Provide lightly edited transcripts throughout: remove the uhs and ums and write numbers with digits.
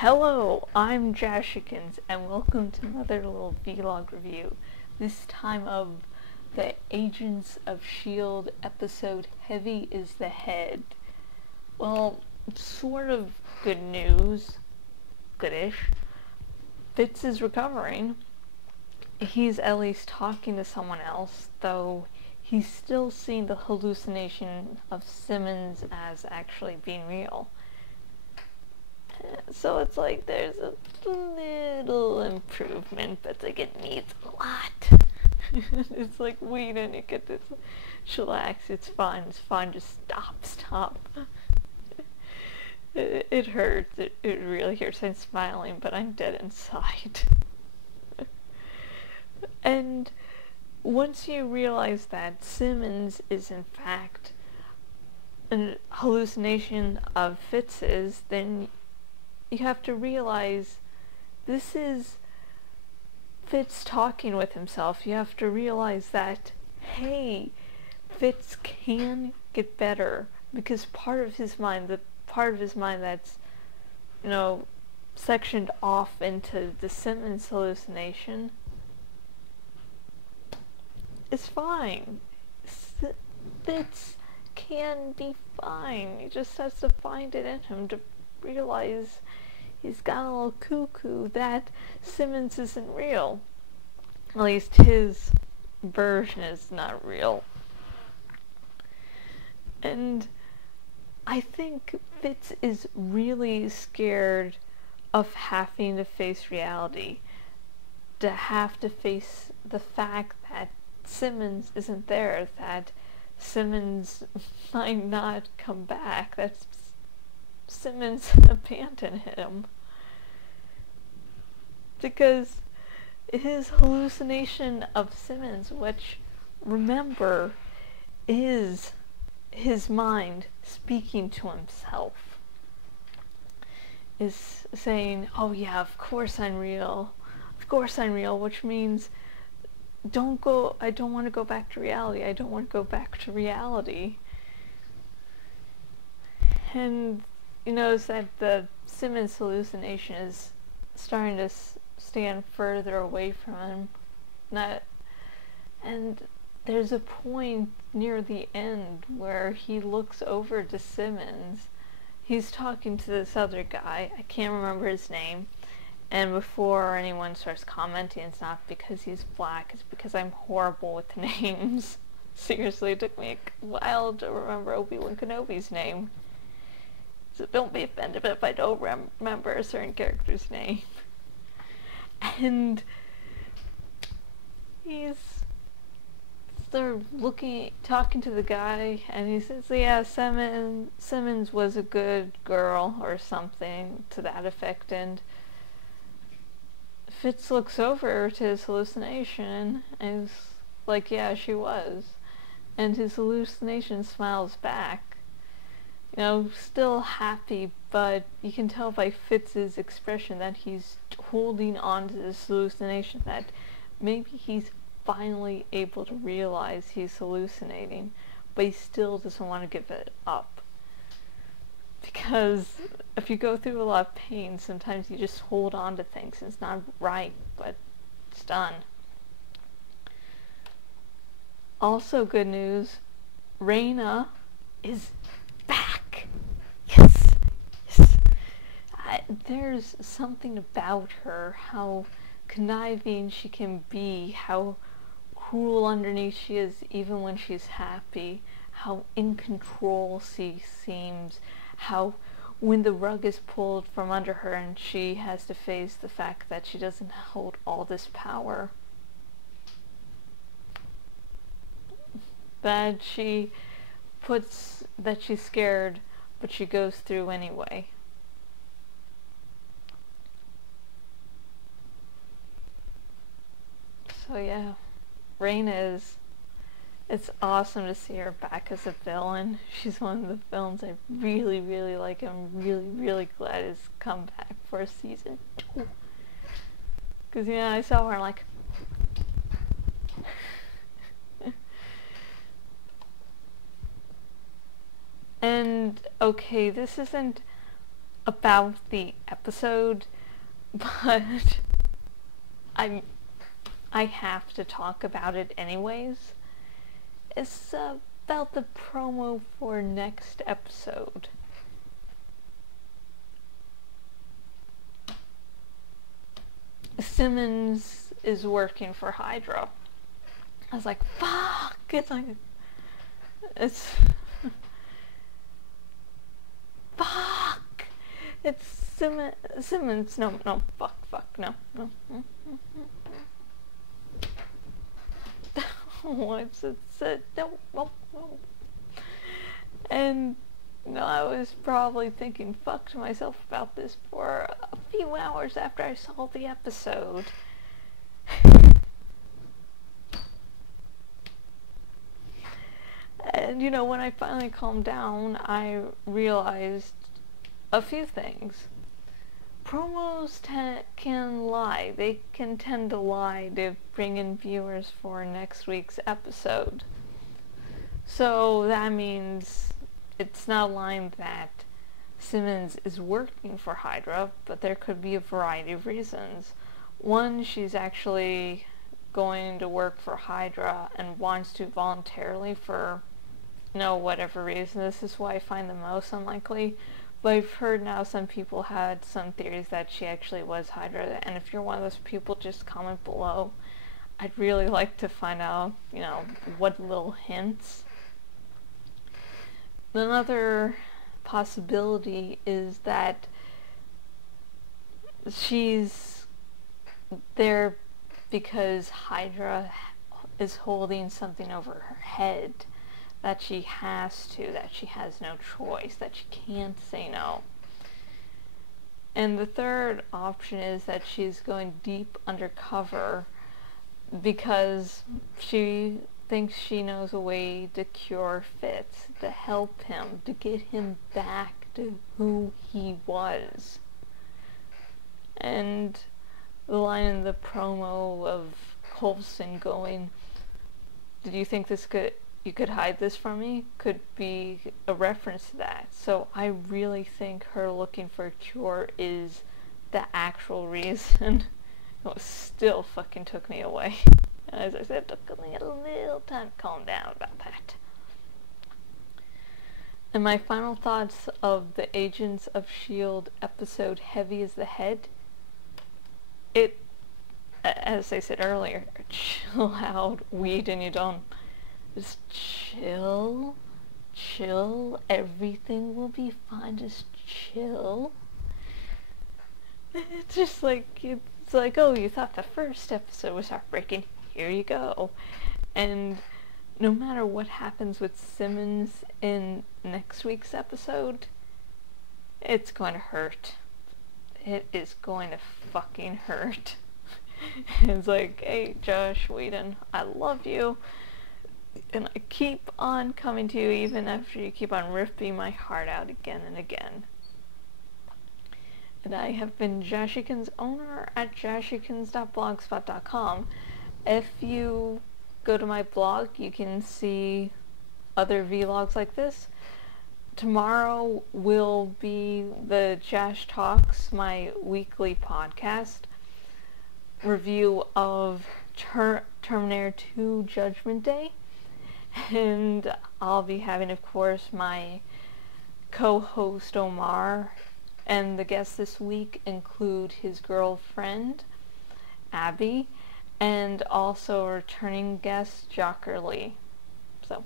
Hello, I'm Jashykins, and welcome to another little vlog review. This time of the Agents of S.H.I.E.L.D. episode, Heavy is the Head. Well, sort of good news. Goodish. Fitz is recovering. He's at least talking to someone else, though he's still seeing the hallucination of Simmons as actually being real. So it's like there's a little improvement, but like it needs a lot. It's like, we didn't get this. Chillax, it's fine, just stop. It hurts, it really hurts. I'm smiling, but I'm dead inside. And once you realize that Simmons is in fact a hallucination of Fitz's, then you have to realize this is Fitz talking with himself. You have to realize that, hey, Fitz can get better, because part of his mind, the part of his mind that's, sectioned off into the Simmons hallucination, is fine. Fitz can be fine. He just has to find it in him to realize he's got a little cuckoo that Simmons isn't real. At least his version is not real. And I think Fitz is really scared of having to face reality. To have to face the fact that Simmons isn't there, that Simmons might not come back, that Simmons abandoned him. Because his hallucination of Simmons, which, remember, is his mind speaking to himself, is saying, oh yeah, of course I'm real, which means I don't want to go back to reality, And you notice that the Simmons hallucination is starting to stand further away from him. And there's a point near the end where he looks over to Simmons. He's talking to this other guy, I can't remember his name, and before anyone starts commenting, it's not because he's black, it's because I'm horrible with names. Seriously, it took me a while to remember Obi-Wan Kenobi's name. So don't be offended if I don't remember a certain character's name. And he's talking to the guy, and he says, yeah, Simmons was a good girl, or something to that effect, and Fitz looks over to his hallucination and is like, yeah, she was. And his hallucination smiles back. Still happy, but you can tell by Fitz's expression that he's holding on to this hallucination, that maybe he's finally able to realize he's hallucinating, but he still doesn't want to give it up. Because if you go through a lot of pain, sometimes you just hold on to things. It's not right, but it's done. Also good news, Raina is back. Yes. There's something about her, how conniving she can be, how cruel underneath she is even when she's happy, how in control she seems, how when the rug is pulled from under her and she has to face the fact that she doesn't hold all this power, that she's scared, but she goes through anyway. So yeah, Raina it's awesome to see her back as a villain. She's one of the villains I really, really like. I'm really, really glad it's come back for season 2. Because, I saw her like... And, okay, this isn't about the episode, but I have to talk about it anyways. It's about the promo for next episode. Simmons is working for Hydra. I was like, fuck! It's fuck! It's Simmons. No, fuck, no. No. And I was probably thinking fuck to myself about this for a few hours after I saw the episode. And when I finally calmed down, I realized a few things. Promos can lie. They can tend to lie to bring in viewers for next week's episode. So that means it's not lying that Simmons is working for Hydra, but there could be a variety of reasons. One, she's actually going to work for Hydra and wants to voluntarily for whatever reason. This is why I find the most unlikely. But I've heard now some people had some theories that she actually was Hydra, and if you're one of those people, just comment below. I'd really like to find out, what little hints. Another possibility is that she's there because Hydra is holding something over her head that she has no choice, that she can't say no. And the third option is that she's going deep undercover because she thinks she knows a way to cure Fitz, to help him, to get him back to who he was. And the line in the promo of Coulson going, "Did you think you could hide this from me?" could be a reference to that. So I really think her looking for a cure is the actual reason. It still fucking took me away. And as I said, it took me a little time to calm down about that. And my final thoughts of the Agents of S.H.I.E.L.D. episode Heavy as the Head. It, as I said earlier, chill out, weed and you don't. Just chill, everything will be fine, just chill. It's just it's like, oh, you thought the first episode was heartbreaking, here you go. And no matter what happens with Simmons in next week's episode, it's going to hurt. It is going to fucking hurt. It's like, hey, Josh Whedon, I love you. And I keep on coming to you even after you keep on ripping my heart out again and again. And I have been Jashykins, owner at jashykins.blogspot.com. If you go to my blog, you can see other vlogs like this. Tomorrow will be the Jash Talks, my weekly podcast review of Terminator 2 Judgment Day. And I'll be having, of course, my co-host Omar, and the guests this week include his girlfriend Abby, and also a returning guest Jocker Lee. So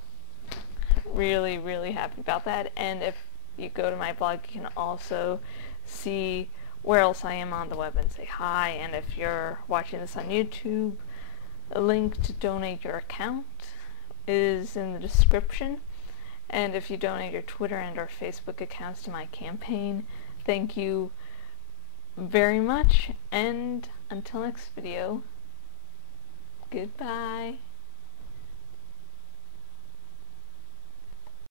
really, really happy about that. And if you go to my blog, you can also see where else I am on the web and say hi. And if you're watching this on YouTube, a link to donate your account is in the description. And if you donate your Twitter and or Facebook accounts to my campaign, thank you very much. And until next video, goodbye.